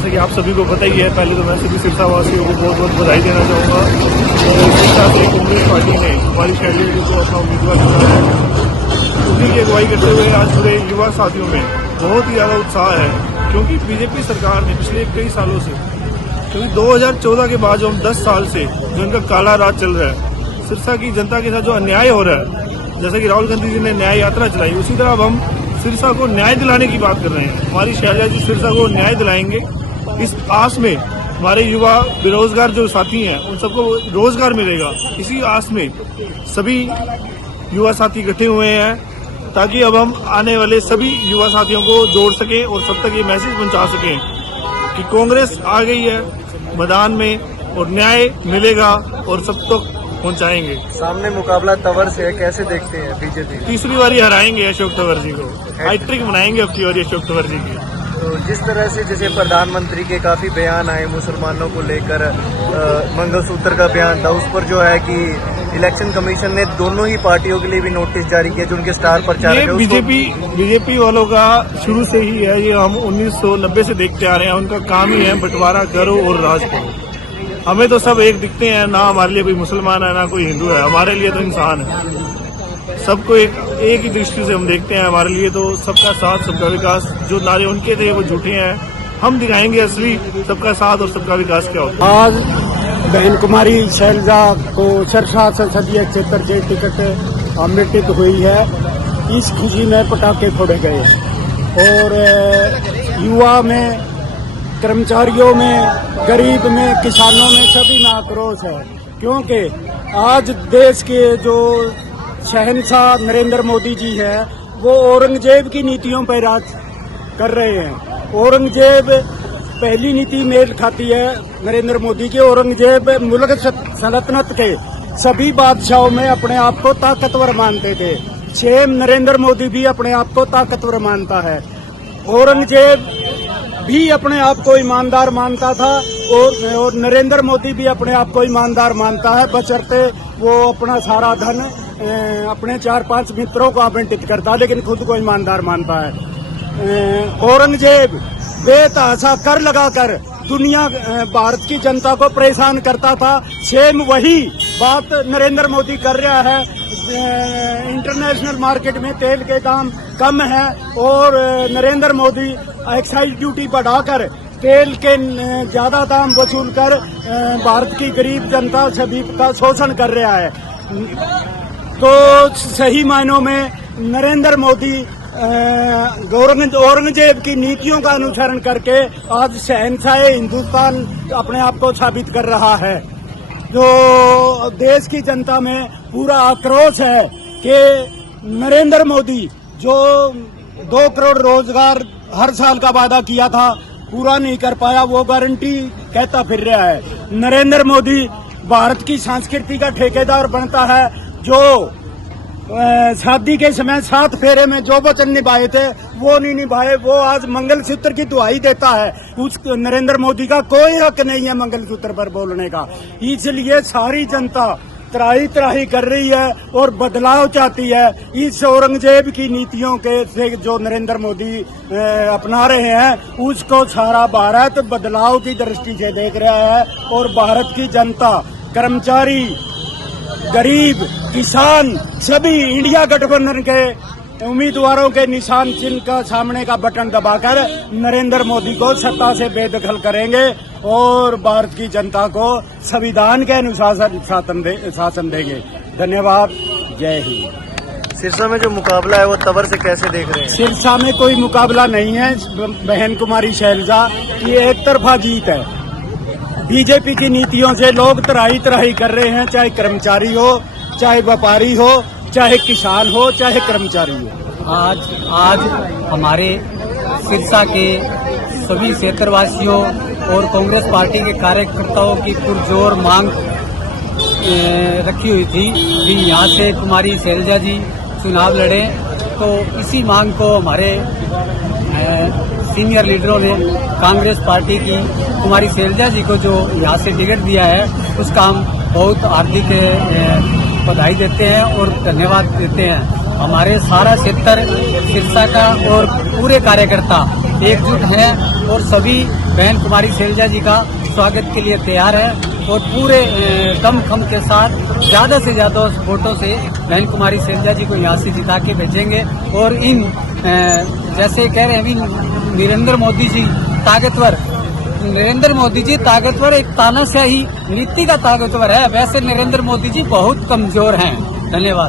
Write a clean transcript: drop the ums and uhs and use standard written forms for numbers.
जैसे कि आप सभी को पता ही है, पहले तो मैं सभी सिरसा वासियों को बहुत बहुत बधाई देना चाहूँगा। सिरसा से कांग्रेस पार्टी ने कुमारी शैलजा जी को अपना उम्मीदवार चुना है। उन्हीं की अगुवाई करते हुए आज पूरे युवा साथियों में बहुत ही ज़्यादा उत्साह है, क्योंकि बीजेपी सरकार ने पिछले कई सालों से, क्योंकि 2014 के बाद जो हम 10 साल से जो इनका काला राज चल रहा है, सिरसा की जनता के साथ जो अन्याय हो रहा है, जैसे कि राहुल गांधी जी ने न्याय यात्रा चलाई, उसी तरह अब हम सिरसा को न्याय दिलाने की बात कर रहे हैं। हमारी शैलजा जी सिरसा को न्याय दिलाएंगे, इस आस में हमारे युवा बेरोजगार जो साथी हैं उन सबको रोजगार मिलेगा। इसी आस में सभी युवा साथी इकट्ठे हुए हैं, ताकि अब हम आने वाले सभी युवा साथियों को जोड़ सकें और सब तक ये मैसेज पहुंचा सकें कि कांग्रेस आ गई है मैदान में और न्याय मिलेगा और सब तक पहुंचाएंगे। सामने मुकाबला तंवर से है, कैसे देखते हैं बीजेपी? तीसरी बारी हराएंगे अशोक तंवर जी को, हैट्रिक बनाएंगे अब की बारी अशोक तंवर जी की। तो जिस तरह से जैसे प्रधानमंत्री के काफी बयान आए मुसलमानों को लेकर, मंगलसूत्र का बयान था, उस पर जो है कि इलेक्शन कमीशन ने दोनों ही पार्टियों के लिए भी नोटिस जारी किया जो उनके स्टार प्रचारक है। बीजेपी वालों का शुरू से ही है, ये हम 1990 से देखते आ रहे हैं। उनका काम ही है बंटवारा करो और राज करो। हमें तो सब एक दिखते हैं, ना हमारे लिए कोई मुसलमान है ना कोई हिंदू है, हमारे लिए तो इंसान है। सबको एक ही दृष्टि से हम देखते हैं। हमारे लिए तो सबका साथ सबका विकास, जो नारे उनके थे वो झूठे हैं। हम दिखाएंगे असली सबका साथ और सबका विकास क्या होता है। आज बहन कुमारी शैलजा को सिरसा संसदीय क्षेत्र से टिकट आवंटित हुई है। इस खुशी में पटाखे फोड़े गए और युवा में, कर्मचारियों में, गरीब में, किसानों में, सभी में आक्रोश है, क्योंकि आज देश के जो शहंशाह नरेंद्र मोदी जी हैं वो औरंगजेब की नीतियों पर राज कर रहे हैं। औरंगजेब पहली नीति मेल खाती है नरेंद्र मोदी की। औरंगजेब मुल्क सल्तनत के सभी बादशाहों में अपने आप को ताकतवर मानते थे। सेम नरेंद्र मोदी भी अपने आप को ताकतवर मानता है। औरंगजेब भी अपने आप को ईमानदार मानता था और नरेंद्र मोदी भी अपने आप को ईमानदार मानता है, बशर्ते वो अपना सारा धन अपने 4-5 मित्रों को आवंटित करता, लेकिन खुद को ईमानदार मानता है। औरंगजेब बेतहाशा कर लगाकर दुनिया भारत की जनता को परेशान करता था। सेम वही बात नरेंद्र मोदी कर रहा है। इंटरनेशनल मार्केट में तेल के दाम कम है और नरेंद्र मोदी एक्साइज ड्यूटी बढ़ाकर तेल के ज्यादा दाम वसूल कर भारत की गरीब जनता सभी का शोषण कर रहा है। तो सही मायनों में नरेंद्र मोदी औरंगजेब की नीतियों का अनुसरण करके आज शहंशाह हिंदुस्तान अपने आप को साबित कर रहा है। जो देश की जनता में पूरा आक्रोश है कि नरेंद्र मोदी जो 2 करोड़ रोजगार हर साल का वादा किया था पूरा नहीं कर पाया, वो गारंटी कहता फिर रहा है। नरेंद्र मोदी भारत की संस्कृति का ठेकेदार बनता है। जो शादी के समय 7 फेरे में जो वचन निभाए थे वो नहीं निभाए, वो आज मंगलसूत्र की दुहाई देता है। उस नरेंद्र मोदी का कोई हक नहीं है मंगलसूत्र पर बोलने का। इसलिए सारी जनता त्राही त्राही कर रही है और बदलाव चाहती है। इस औरंगजेब की नीतियों के से जो नरेंद्र मोदी अपना रहे हैं उसको सारा भारत बदलाव की दृष्टि से देख रहा है और भारत की जनता, कर्मचारी, गरीब, किसान सभी इंडिया गठबंधन के उम्मीदवारों के निशान चिन्ह का सामने का बटन दबाकर नरेंद्र मोदी को सत्ता से बेदखल करेंगे और भारत की जनता को संविधान के अनुसार शासन देंगे। धन्यवाद। जय हिंद। सिरसा में जो मुकाबला है वो तंवर से कैसे देख रहे हैं? सिरसा में कोई मुकाबला नहीं है। बहन कुमारी शैलजा की एक तरफा जीत है। बीजेपी की नीतियों से लोग त्राही त्राही कर रहे हैं, चाहे कर्मचारी हो, चाहे व्यापारी हो, चाहे किसान हो, चाहे कर्मचारी हो। आज हमारे सिरसा के सभी क्षेत्रवासियों और कांग्रेस पार्टी के कार्यकर्ताओं की पुरजोर मांग रखी हुई थी कि यहाँ से कुमारी शैलजा जी चुनाव लड़े। तो इसी मांग को हमारे सीनियर लीडरों ने कांग्रेस पार्टी की कुमारी शैलजा जी को जो यहाँ से टिकट दिया है उसका हम बहुत हार्दिक बधाई देते हैं और धन्यवाद देते हैं। हमारे सारा क्षेत्र सिरसा का और पूरे कार्यकर्ता एकजुट हैं और सभी बहन कुमारी शैलजा जी का स्वागत के लिए तैयार है और पूरे दमखम के साथ ज्यादा से ज्यादा वोटों से बहन कुमारी शैलजा जी को यहाँ से जिता के भेजेंगे। और इन जैसे कह रहे हैं अभी नरेंद्र मोदी जी ताकतवर एक तानाशाही नीति का ताकतवर है, वैसे नरेंद्र मोदी जी बहुत कमजोर हैं। धन्यवाद।